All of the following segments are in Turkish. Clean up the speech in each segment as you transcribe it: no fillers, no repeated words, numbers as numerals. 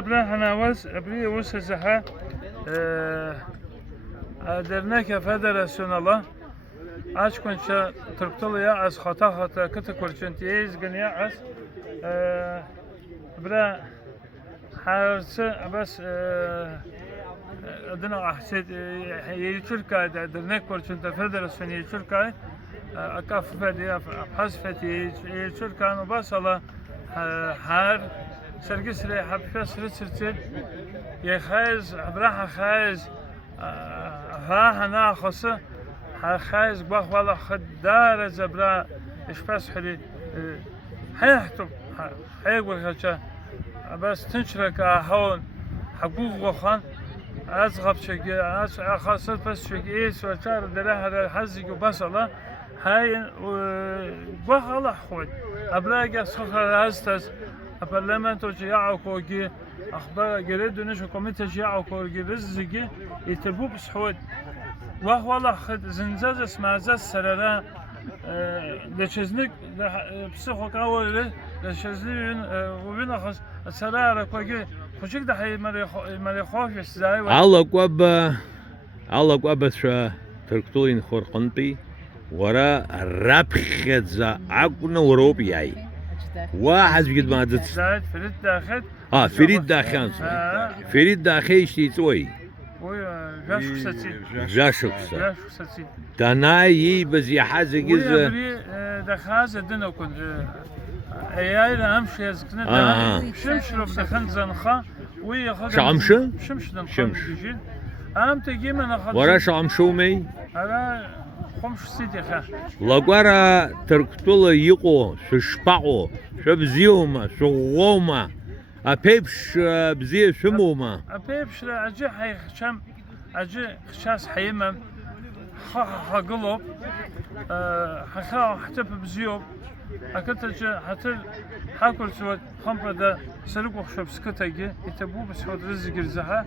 هناوز أبري وسزها درناك فدراسيونالا أشكون شا ҭырқәтәыла иааз хата қытақәа рҿынтә еизган иааз برا حارس بس أدنى أحسد يشركة درناك ورشنت فدراسيون يشركة أكاف فدي أبحاز فدي يشركة وبس الله حار سرقس لي حبش رتسرتل يخاز براح خاز ها هنا خاصة خاز باخ والله خدار زبرا إيش بس حلي حيحتو حيقول هالشيء بس تنشرك هون حقوق وخان أزغب شيء أز خاصة بس شيء إيه سوتشار درها حزق وبس الله هاي باخ الله خوي أبلاغ صخر هستس البرلمان توجيعه كوجي أخبار جريد ونشو كوميتت جيعه كوجي رزقي يتبوب سحود واه والله خد زنزاز اسمع زاز سررا لشزنك بسخوك أول لشزنين وبين أخص سررا كوجي خوشك ده هي مري خوف يسزاي الله قبّ شو ҭырқәтәылин خورقنبي ورا رابخذ عقنا وروبياي واحد بيجد ما زت فريد داخل فريد داخل فريد داخل شتي توي ژا-شықسا دناي بزي حاجه جز دخاز دنا كنت اياي امشي زكنا شمشرب دخن زنخه وي شمش شمش ام تجي من ورا شمشومي انا خمش سيدي خا لقارا ҭырқәтәыла يقو ششباقو شبزيوما شغوما أبيبش بزي شموما أبيبش أجي حي شم أجي خشاس حيمة خقلب حخا حتى بزيوب أكنت أجي حتى حاكل سوت خمرة ده سرق وخشب سكتاجي يتبو بس هو رزق رزها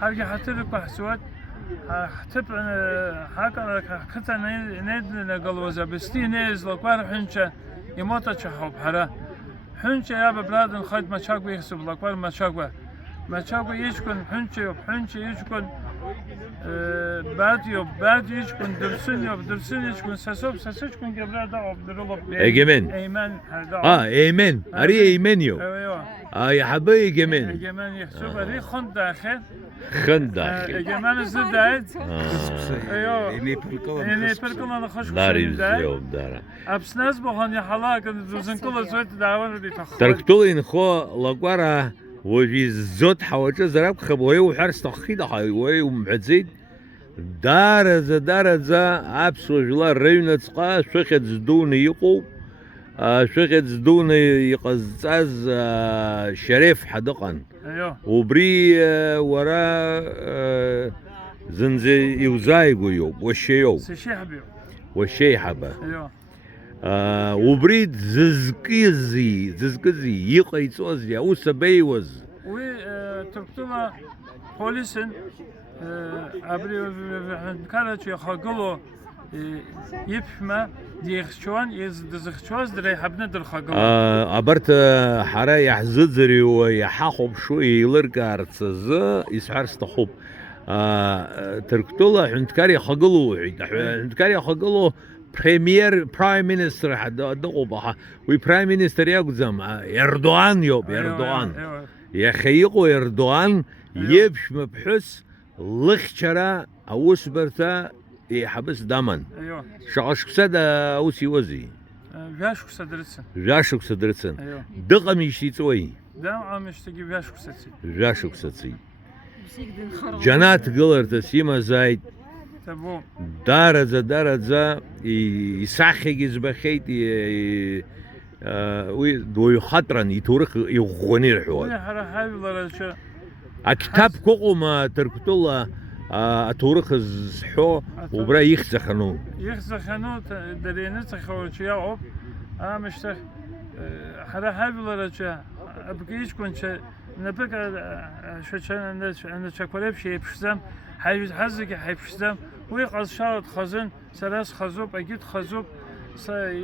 حاجة حتى لك حسوت حتى حاكل كتا نيد نقلوزة بستي نيز لقوار حنشة يموت تشحب حرا حنشة يا ببلاد خد مشاكو يحسب لقوار مشاكو يشكن حنشة يشكن بعد يشكن درسن يشكن ساسوب يشكن قبل ده عبدالله إيجمن إيمن أري إيمنيو يا حبايبي إيجمن يحسب أري خن داخل إيجمن الزدايد أيوه إني بركلا نخش دارا أبسناز بخان يحلاك دوزن كل زوجت دعوان بدي تخ ҭырқәтәылин خو لقارا وفي زود حواجز زراب خبوي وحرس تخيد حيوي ومعزيد دارزا аԥсуаа рыҩны ҵҟа шәыхьӡ-дуны иҟоуп шәыхьӡ-дуны иҟазҵаз Шьереф дыҟан убри уара зынӡа иузааигәо иоуп уашьеиҳаба убри зызкызи иҟаиҵози аус абеиуаз уи ҭырқәтәыла полисен абри аҳәынҭқарратә иахагыло иԥшәма дихьчуан дызыхьчуаз дреиҳабны дырхагылон абарҭ ҳара иаҳзыӡырҩуа иҳахәаԥшуа еилыркаарц азы исҳәар сҭахуп ҭырқәтәыла аҳәынҭқар иахагыло уҳәеит аҳәынҭқар иахагыло Prime Minister дыҟоуп уи Prime Minister иакәӡам Ердоан иоуп Ердоан иахьа иҟоу Ердоан иеиԥшәма ԥҳәыс лыхьчара аусбарҭа еиҳабыс даман шаҟа шықәса аус иуази Жәа-шықәса дрыцын дыҟамижьҭеи иҵуеи Жәа-шықәса цеит џьанаҭ гыларҭас имазааит дараӡа исахьагьы збахьеит уи дуаҩхатран иҭоурых иӷәӷәаны ирҳәуан ақьҭаԥқәа ыҟоума ҭырқәтәыла аҭоурых зҳәо убра ихьӡахану дара ианыҵахьоу иаҟоуп аамышьҭахь ҳара ҳажәлараҿы абгы иҷкәынцәа напык анацәақәа реиԥш еиԥшӡам ҳазегьы ҳаиԥшӡам уи ҟазшьала дхазын сара схазуп агьы дхазуп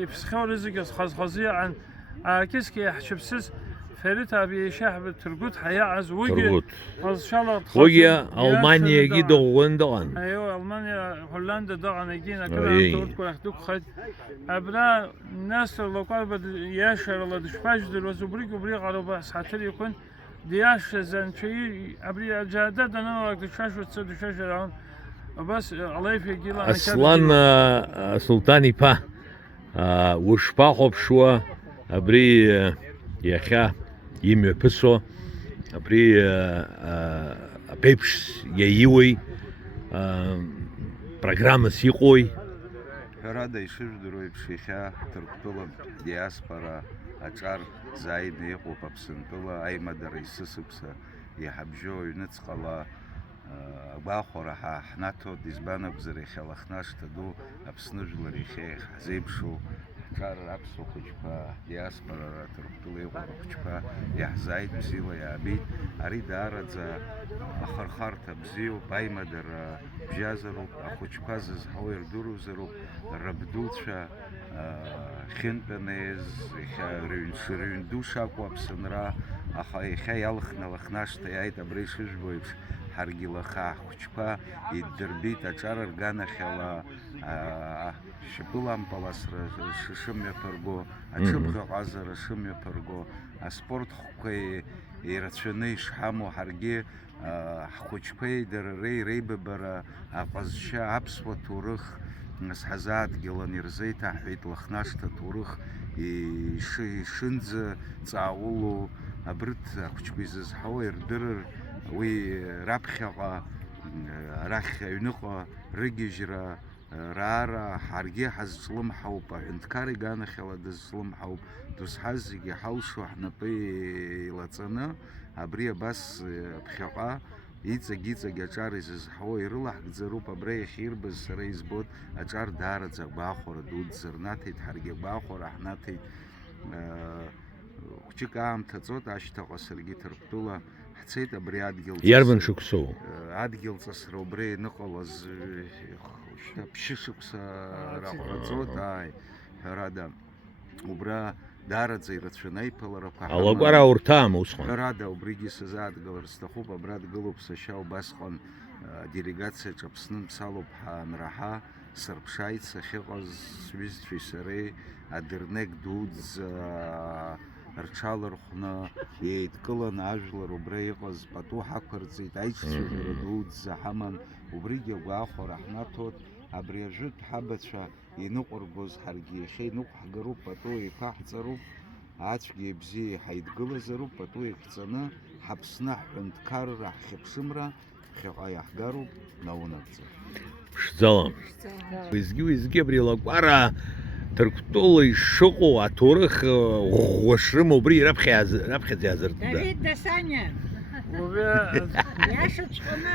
иԥсхьоу рызегьы зхаз-хазы иҟан аакьысгьы иаҳчыԥсыз فريت أبي شعب ترقوت حياعز وجه ترقوت شاء وجه ألمانيا جي دوغون دوغن أيوة ألمانيا هولندا دوغن يجينا كذا تقول كل أخدوك خد أبنا الناس لو قال بد ياشر الله دشباج دلوز وبريق على بس حتى يكون دياش زين شيء أبري جادة أنا وقت دشاش وتصير دشاش الآن بس الله يفيق الله أصلاً سلطاني با وشباخب شو أبري يخا يمي بسو أبري بيبش ييوي برنامج سيقوي هذا يشوف دروي بشيخة ҭырқәтәылантә диаспора أشار زايد يقو بابسنتلا أي مدرسة سبسة يحبجو ينتقلا باخورها حناتو ديزبانا بزريخة لخناش تدو أبسنجل ريخيخ زيبشو أشار أبسو خجبا диаспора ҭырқәтәыла يقو يحزايد بزيلا يابيد أريد أرادزا أخرخارتا بزيو باي مدر بجازرو أخوشبا ززحو يردورو زرو ربدوتشا خنتنز رين دوشا كوابسنرا أخا يالخنا لخناشتا يايت أبريشش بويبش حرقيلا خا خوشبا يدربيت أشار أرغانا خلا شبلام بالاسرا شم يبرغو أشبخ عزر شم يبرغو أسبورت خوكي يرتشني شحامو حرقي خوشبا در ري ببرا أقزشا أبسوا تورخ ҭсадгьыл нирзеит аҳәеит лыхнашҭа ҭоурых ишынӡа ҵаауло абрыҭ ахәыҷқәа изызҳауа ирдырыр уи раԥхьаҟа арахь аҩныҟа рыгьежьра раара ҳаргьы ҳазҿлымҳауп аҳәынҭқарра иганахьала дызҿлымҳауп дызҳаз зегьы ҳалшо ҳнапы еилаҵаны абри абас ԥхьаҟа иҵагь аҿар изызҳауа ирылаҳгӡароуп абра иахьирбаз сара избот аҿар даараӡа агәаахәара дуӡӡа рнаҭеит ҳаргьы агәаахәара ҳнаҭеит хәҷык аамҭа ҵот ашьҭаҟа саргьы ҭырқәтәыла ҳцеит абри адгьыл иарбан шықәсоу адгьылҵасра убри ианыҟалаз ԥшьышықәса раҟара ҵот ҳәарада убра даараӡа ирацәаны аиԥыларақәа алакәараа урҭаам усҟан ҳәарада убригьы сазааҭгалар сҭахуп абра дгылоуп сашьа убасҟан делегациаҿ Аԥснынтә салоуп ҳанраҳа сырԥшааит сахьыҟаз сҩызцәеи сареи адырнеq дуӡӡа рҽалархәны еидкыланы ажәлар убра иҟаз пату ҳақәырҵеит аиҿцәажәара дуӡӡа ҳаман убригьы агәаахәара ҳнаҭот абри ажәытә ҳабацәа иныҟәыргоз ҳаргьы иахьа иныҟәҳгароуп пату еиқәаҳҵароуп ацәгьа ибзиа ҳаидгылазароуп пату еиқәҵаны ҳаԥсны аҳәынҭқарра ҳхьыԥшымра ԥхьаҟа иаҳгароуп наунагӡа ԥшӡала уеизгьы абри лакәараа ҭырқәтәыла ишыҟоу аҭоурых ӷәӷәа шрымоу убри раԥхьаӡа иаазыртда иашаҵәҟьаны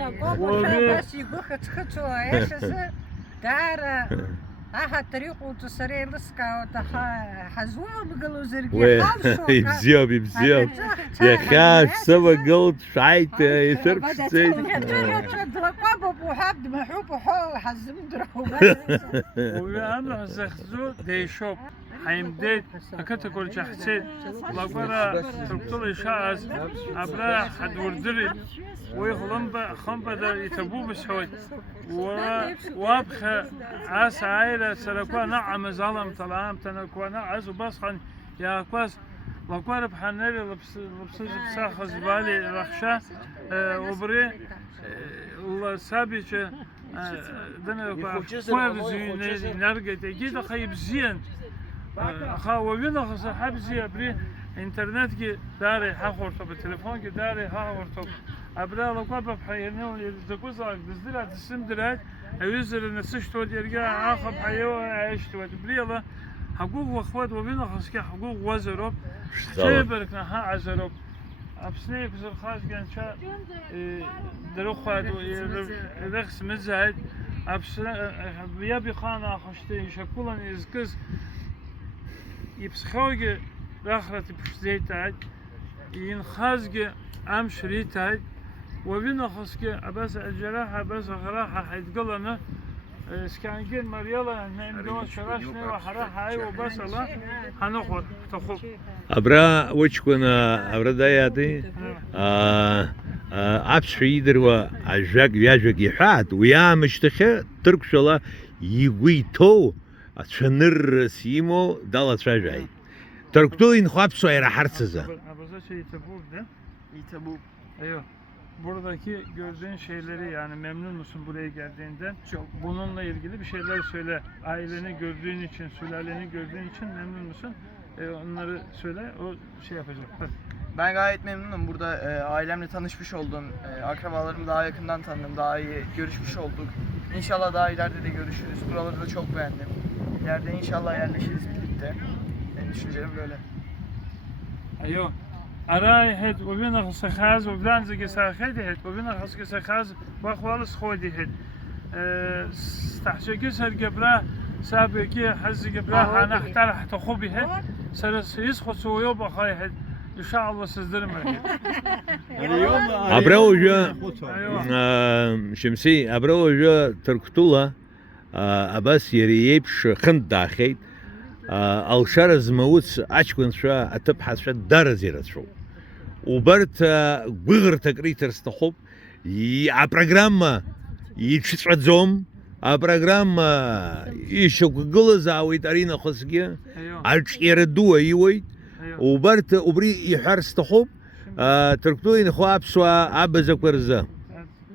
Лакәаба абас игәы хыҵхыҵуа аиашазы даара аҳаҭыр иҟоуҵо сара еилыскаауеит аха ҳазумамгылозаргьы ҳалшоуп ибзиоуп иахьа шәсывагылт шәааит ишәырԥшӡеит Лакәаба уҳәап дмаҳәуп уҳәо ҳазымдыруа وأنا زخزو ديشوب حيمديت أكتر كل شخصيت لقرا ҭырқәтәыла يشاز أبرا حد وردري ويخلم خمبة دا يتبو بسحوت وابخ عاس عائلة سلكوا نعم زلم طلعام تنكوا نعز وبصخن يا كواس لقرا بحنري لبسز خزبالي رخشة وبري السابيش دنا كوارزين نرجع تجد خيب زين خاوينا خص حبزي أبري إنترنت كي داري حاورته بالتليفون كي داري حاورته أبرا لقوا بحيانا ودكوزا دزدرا تسم درات أيوزر نسش تود يرجع آخر حياة عيش تود بريلا حقوق وأخوات وبينا خص كي حقوق وزروب شيء بركنا ها عزروب أبسني كسر خاص كان شاء دروخات ورخص مزعج أبسنا يبي خانة خشتين شكولا يزكز يبسخوجي رخرة بشزيتاج ينخازجي أم شريتاج وبينا خصكي أبس الجراحة بس غراحة حيتقلنا اسكانجين مريلا عندما شرشنا وحرا هاي وبصلة هنخور تخوب أبرا وشكونا أبرا داياتي أبسوي دروا أجاك ياجاك يحات ويا مشتخي تركشلا يغويتو أتشنر سيمو دالا تراجعي Ҭырқәтәылин аԥсуаа ираҳарцазы. Abaza şey tabub de. Tabub. Eyvah. Buradaki gördüğün şeyleri yani memnun musun buraya geldiğinden? Çok. Bununla ilgili bir şeyler söyle. Aileni gördüğün için, sülaleni gördüğün için memnun musun? Onları söyle, o şey yapacak. Hadi. Ben gayet memnunum. Burada ailemle tanışmış oldum. Akrabalarımı daha yakından tanıdım. Daha iyi görüşmüş olduk. İnşallah daha ileride de görüşürüz. Buraları da çok beğendim. İleride inşallah yerleşiriz birlikte. Düşüncelerim böyle. Ayo. Aray het وبين خسخاز وبلان زي ساخد het وبين خسخاز وخوالص خودي het استحشاجي سر قبله سابقي حز قبله انا احترح تخوبي het سرس يسخو سويو بخاي het ان شاء الله sizlerim أبراوجا شمسي أبراوجا ҭырқәтәыла أباس يريبش خند داخيت الشرز موت أشكون شو أتبحث شو درزيرت شو وبرت غير تقريت استخوب يا برنامج يشتغل زوم برنامج يشغل زاوية تارينا خصية عش يردوا يوي وبرت وبري يحرس استخوب ҭырқәтәылин aڀsуаа-абаза kvarza.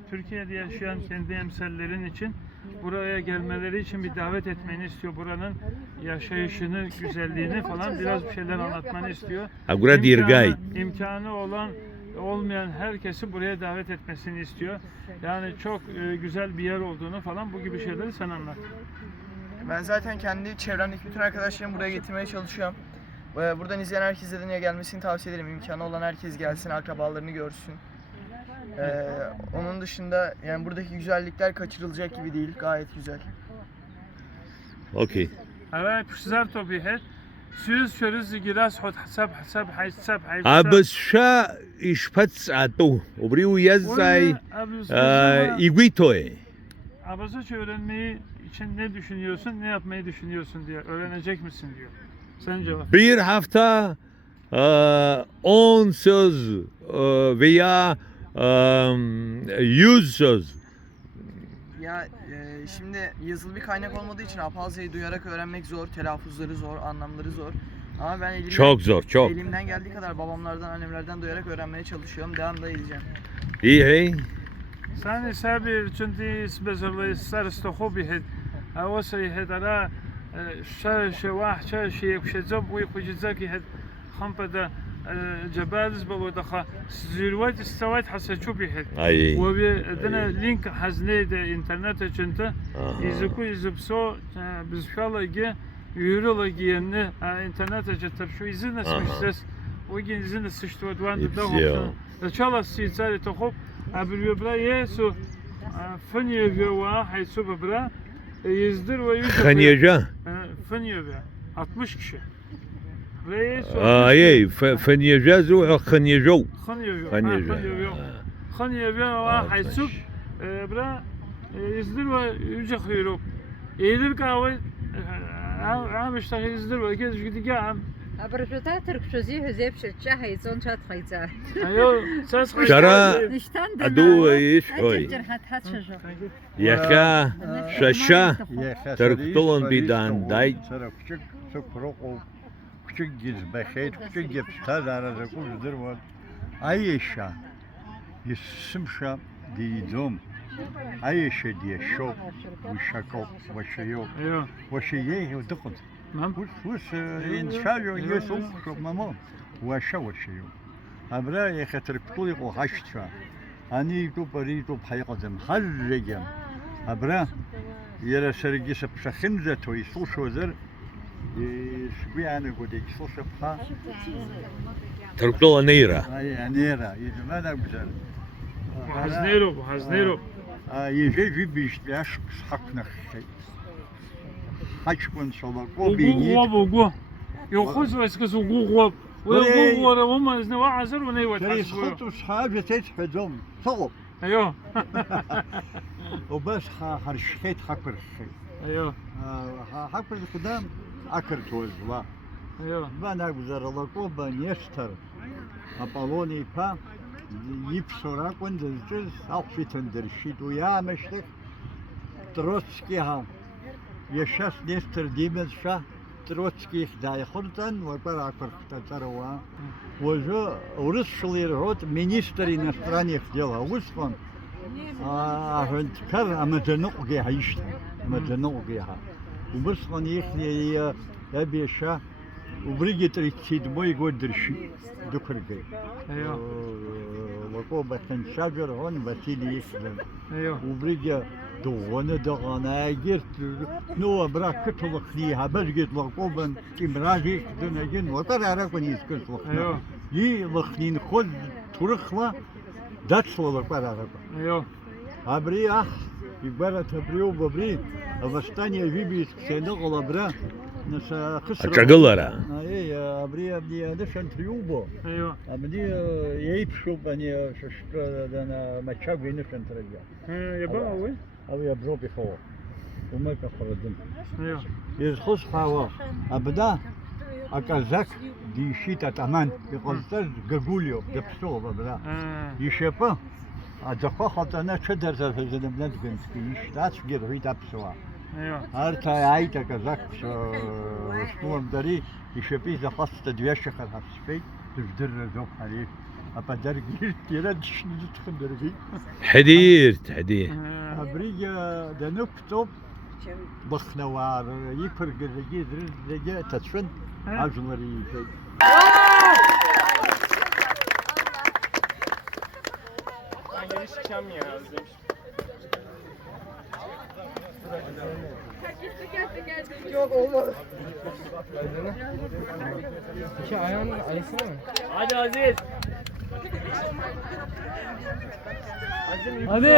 Türkiye'de yaşayan kendi emsallerin için buraya gelmeleri için bir davet etmeni istiyor. Buranın yaşayışını, güzelliğini falan biraz bir şeyler anlatmanı istiyor. İmkanı olan, olmayan herkesi buraya davet etmesini istiyor. Yani çok güzel bir yer olduğunu falan bu gibi şeyleri sen anlat. Ben zaten kendi çevremdeki bütün arkadaşlarımı buraya getirmeye çalışıyorum. Buradan izleyen herkese de gelmesini tavsiye ederim. İmkanı olan herkes gelsin, akrabalarını görsün. Onun dışında yani buradaki güzellikler kaçırılacak gibi değil, gayet güzel. Okay. Evet, pişler tabii het. Süz şörüz giras hot hesap haysap. Abşa işpats atu. Obriu yazay iguitoy. Abaza öğrenmeyi için ne düşünüyorsun, ne yapmayı düşünüyorsun diye öğrenecek misin diyor. Sen cevap. Bir hafta 10 söz veya 100 söz. Ya şimdi yazılı bir kaynak olmadığı için abhazıyı duyarak öğrenmek zor, telaffuzları zor, anlamları zor. Ama ben elimden geldiği kadar babamlardan, annemlerden duyarak öğrenmeye çalışıyorum. Devam da edeceğim. İyi. Sen ise bir çünkü bezirli sarısta hobi het. Avası het ara şevah şey kuşacak bu kuşacak het. Hampada جبالز بودخا زيروات استوات حسچو بيحت وبدنا لينك حزنه ده انترنت چنته يزكو يزبسو بزشالا جه يورلا جينه انترنت چتر شو izin اسمشس وجين izin سشتو دوان ده چالا سيزاري تخوب ابريبلا يسو فنيوا حيسو ببرا يزدر ويجي خنيجا فنيوا 60 kişi فنيجازو خنيجو خنيجو واحد سوق برا يزدر ويجي خيرو يدير كاوي عم يشتغل يزدر وكذا جدي قام أبرشوتا تركشوزي هزيب شتشا هيزون شات خيزا أيوه ساس شرا أدو إيش هوي يخا شاشا ҭырқәтәылан بيدان داي küçük gizbexeyt, küçük gepstal arada kuzdurvat. Ayşe, isimşa diyeceğim. Ayşe diye şok, uşakok, başıyok, başıyı dıkıt. Vus inşallah yusuf şok mama, başıyok. Abra tıırqtəıla o haşça. Ani tu pari tu payqazım harrigem. Abra yere sergisi pşaxınza toy sulşozer. ҭырқәтәыла нейра. Neyra, izmana güzel. Haznero. Yeşil bir yaş saknak şey. Haçkun solak o Ugu. Yoxuz veskaz ugu. Ugu وما إذن وعزر ونيوت. خطو صحاب تتحدهم صوب. أيوه. وبس هرشخيت حكرخي ايوه حكر قدام أكرت وزلا ايوه بنا بزر لقوبا نيشتر أبالوني با يبصرا كنت الجز أخفي تندرشيد ويا مشتك تروتسكي ها يشاس نيستر ديمز شا تروتسكي خداي خلطن وقرا كرختا تروا وجو ورسشلي رهوت министр иностранных дел وسخن аҳәынҭқарра амаӡаныҟәгьы ҳаишьҭан, амаӡаныҟәгьы убысҟан ихьниа иабеша убригьы 37-й год дыршьит, дықәыргеит. Лакәаба хьынцәажәар ҳәон Васили ихьӡын. Убригьы дыӷәӷәаны дыҟан, егьырҭ ну абра ақыҭа Лыхны иеиҳабазгьы Лакәабан Кьымраж ихьӡын, егьын Лакәараа ракәын изкыз Лыхны. Лыхны инхоз ҭурыхла дацла Лакәараа ракәын. Абри аҳ игәараҭ абриоуп абри аввосстание жәибаҩцәа ианыҟало абра аҿагылара. Абри анышәынҭра иубо, абри иеиԥшуп ани Мачагәа инышәынҭрагьы. Уи аброуп ихауа, умакахәараӡым. Изхысҳәаауа, абна аказак дишьит атаман, иҟазҵаз Гагулиоуп, даԥсуоуп абра. Ишьапы аӡахәа хаҵаны ҽыдарзар ҳәа зынбнадгынтәи ишьҭа ацәгьа рҳәеит аԥсуаа. Арҭ ааит аказакцәа рышәҟәыламдари ишьапы изахәацта дҩашьахар ҳәа сҳәеит, дыжәдырразоуп ари. Ападаргьы иара дшьны дыҭхындыргеит. ҳдирт. Абригьы данықәҵоуп Лыхнауаа иқәыргаз зегьы зегьы ҭацәын ажәлар иҳәеит. Yok olmadı. İki ayağını alsana. Hadi Aziz. Hadi.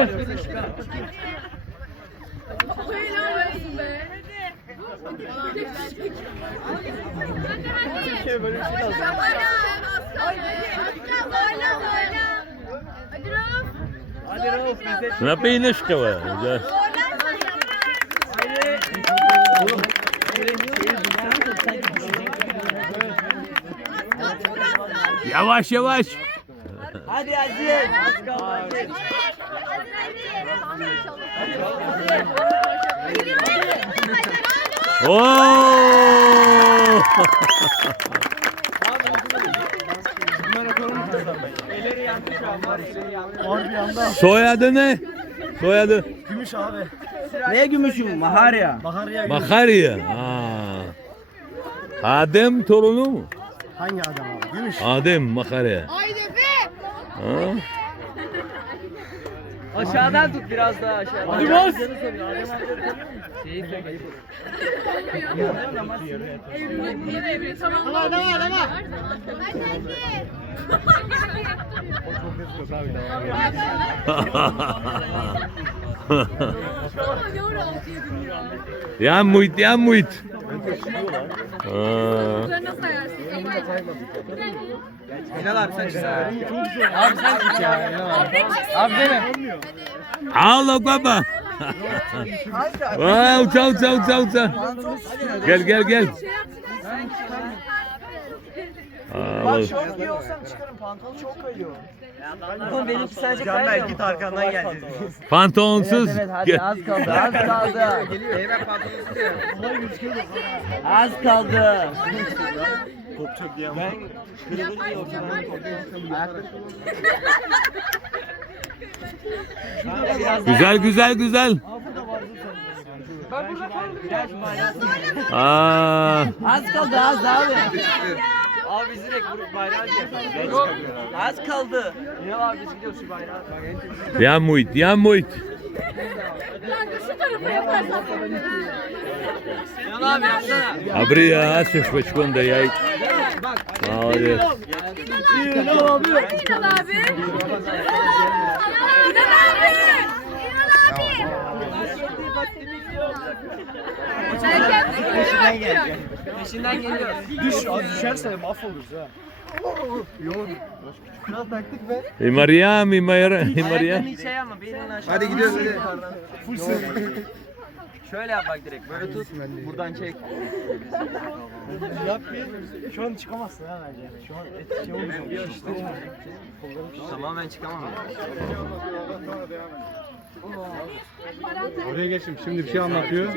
Напинышкова. Yavaş. Hadi Aziz. Az kaldı. Oo! Soyadı ne? Soyadı? Gümüş abi. Neye gümüşüm? Maharya. Makarya. Adem torunu mu? Hangi adam abi? Gümüş. Adem Makarya. Haydi be! Aşağıdan tut biraz daha aşağıdan. Hadi bas! Evri tamam. Adama. Ya muito. Üzerine sayarsın. Helal abi sen çık. Abi sen çık ya. Abi deme. Al Lakәaба. Uça. Gel. Bak şort giyiyorsan çıkarım, pantolon çok kayıyor. Oğlum benimki sadece kayıyor. Can git arkandan geleceğiz. Pantolonsuz. Evet hadi az kaldı. Eyvah pantolonsuz diyor. Az kaldı. Kopacak diye ama. Ben kırılır diye ortadan Güzel. Az kaldı az abi. Abi biz direkt vurup bayrağı yapalım. Az kaldı. Ya abi biz gidiyoruz şu bayrağı. Ya muito. Kanka şu tarafa yaparsan. Yan abi yapsana. Abri ya açmış başkan da ya. Молодец. İnan abi. Peşinden geliyor. Düş, düşerse mahvoluruz ha. Meryem, Meryem. Şey ama belini aşağı. Hadi gidiyoruz hadi. Şöyle yap bak direkt. Böyle tut. Buradan çek. Yap bir. Şu an çıkamazsın ha bence. Şu an şey olmuyor. Tamamen çıkamam. Oraya geçtim. Şimdi bir şey anlatıyor.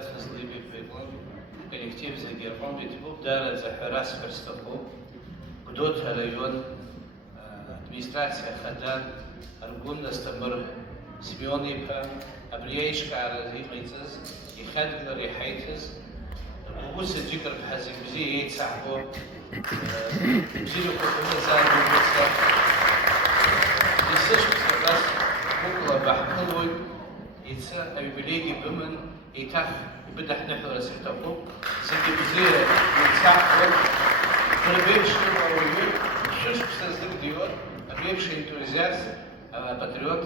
ذات فصلي بيقول коллектив زجيرهم بيتبوب دارت زحراس فرستقو بدوت ريون администрация خدان أرجون نستمر سبيوني بام أبريش على زيخيتز يخدم ريحيتز وبوس الجبر بحزم بزي يتسحبو بزيلو كل زاد ومتصف يسش بس بكرة بحكلوي يتسا أبي بليجي بمن يتاخ يبدأ نحضر سيرتقو زي بزير يتسحبو فربيش نوروي شوش بسزدق ديور أبيش انتوزياز باتريوت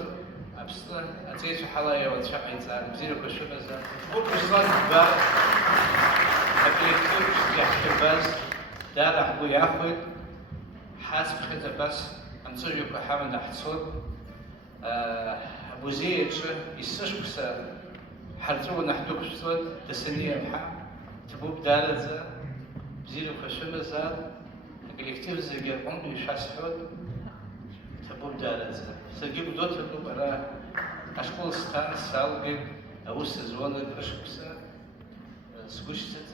أبسنا أتيت حلايا وتشقى يتسال بزيرو كشوف هذا بكرة صار بار أبيكتب يحكي بس دار أحبو ياخد حاسب خدة بس أنتجو كحامل نحصل أبو زيد يسش بس حرتو نحدوك شتود تسنية بحا تبوب دارزة بزيرو كشوف هذا коллектив زجيرهم يشاسحود تبوب دارزة سجيب دوت تبوب على أشكال ستان سالبي أو سزوان رشقسا سكوشتت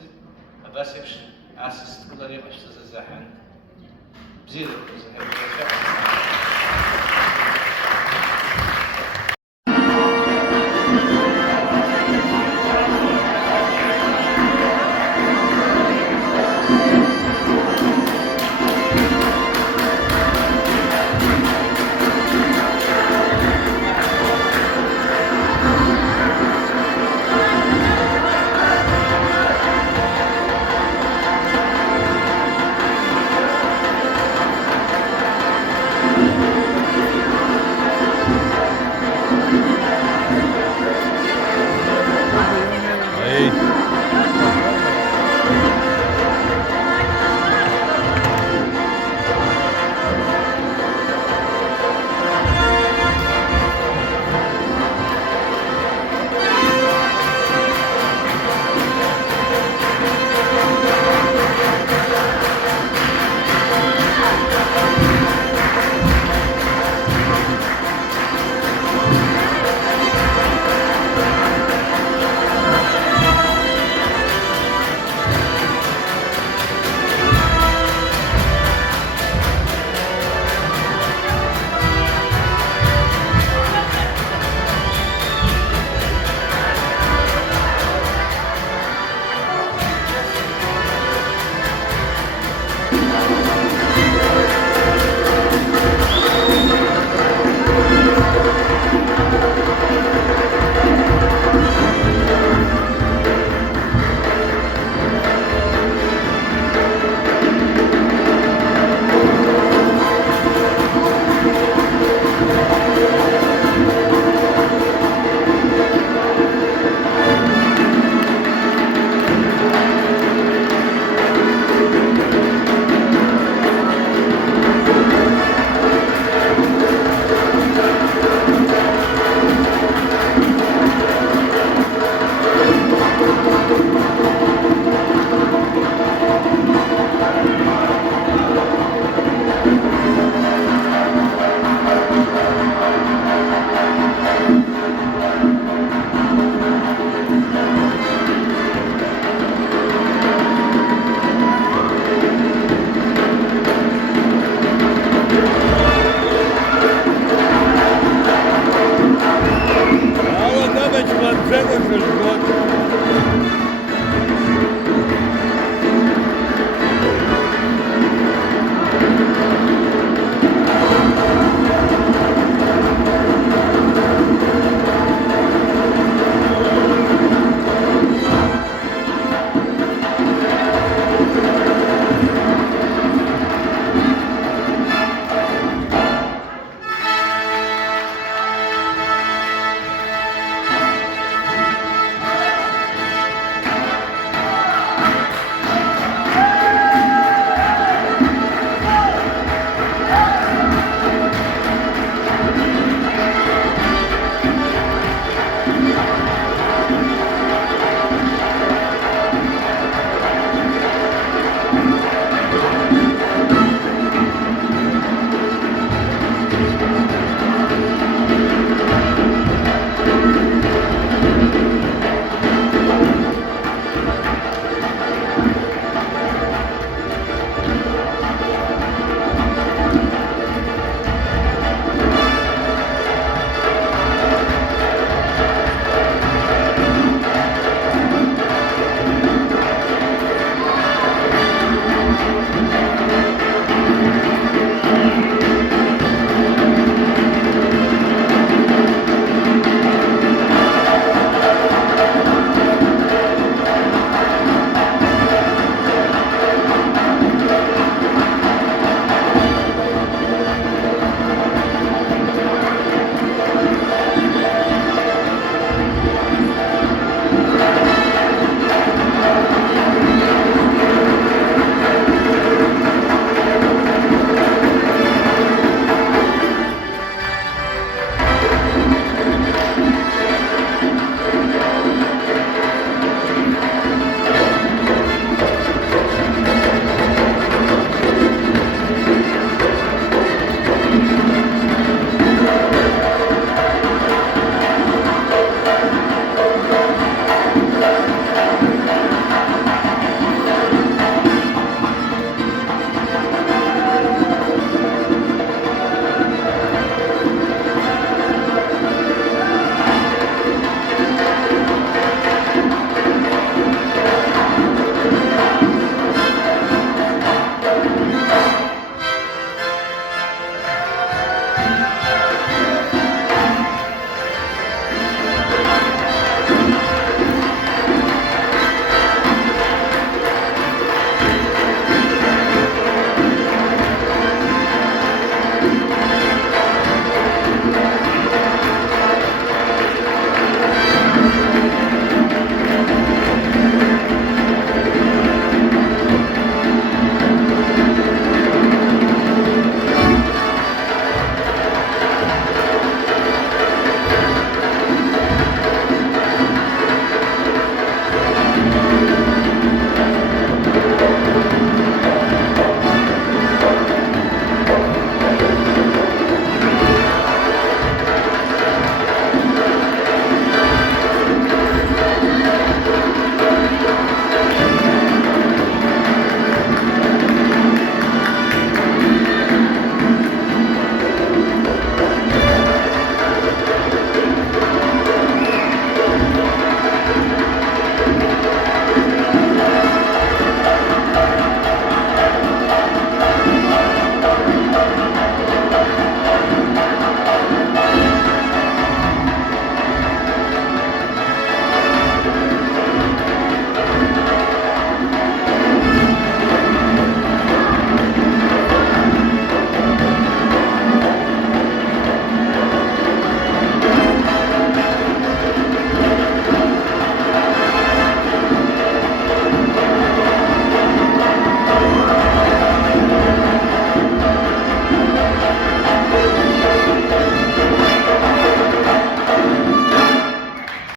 بس يمشي أساس كل اللي يمشي زحان بزيرو Thank you.